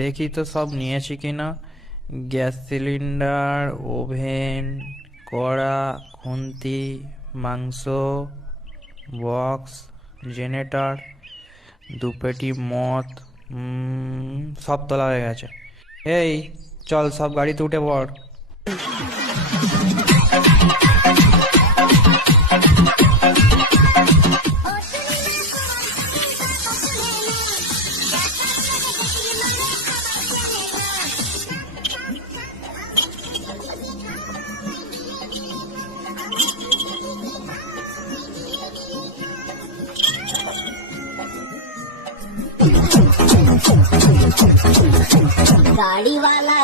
দেখি তো সব নিয়েছি কিনা। গ্যাস সিলিন্ডার, ওভেন, কড়া, খুন্তি, মাংস বক্স, জেনারেটর, 2 পেটি মদ, সব তোলা হয়ে গেছে। এই চল, সব গাড়িতে উঠে পড়। गाड़ी वाला